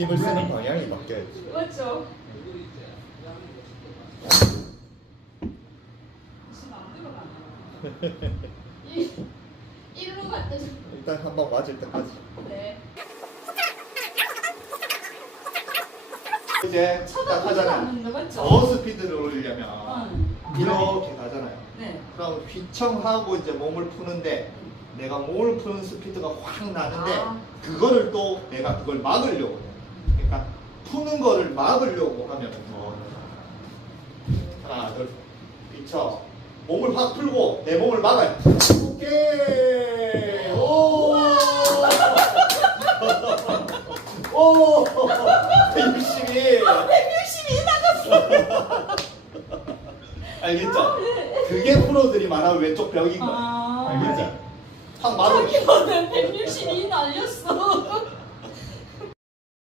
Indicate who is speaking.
Speaker 1: 힘을 쓰는 방향이 바뀌어야지.
Speaker 2: 들어가네. 이 일로 갔다 좀.
Speaker 1: 일단 한 번 맞을 때까지.
Speaker 2: 네.
Speaker 1: 이제
Speaker 2: 쳐다 보지
Speaker 1: 시작하잖아요.
Speaker 2: 않는다 맞죠?
Speaker 1: 저 스피드를 올리려면
Speaker 2: 응.
Speaker 1: 이렇게 가잖아요.
Speaker 2: 네.
Speaker 1: 그럼 휘청하고 이제 몸을 푸는데 내가 몸을 푸는 스피드가 확 나는데
Speaker 2: 아.
Speaker 1: 그거를 또 내가 그걸 막으려고 해. 푸는 거를 막으려고 하면 뭐 하나 둘 휘청 몸을 확 풀고 내 몸을 막아요. 오케이 오. 오 162
Speaker 2: 162 나갔어.
Speaker 1: 알겠죠? 그게 프로들이 말하는 왼쪽 벽인 거야
Speaker 2: 아.
Speaker 1: 알겠지? 확 막으면
Speaker 2: 자기보다 162 날렸어.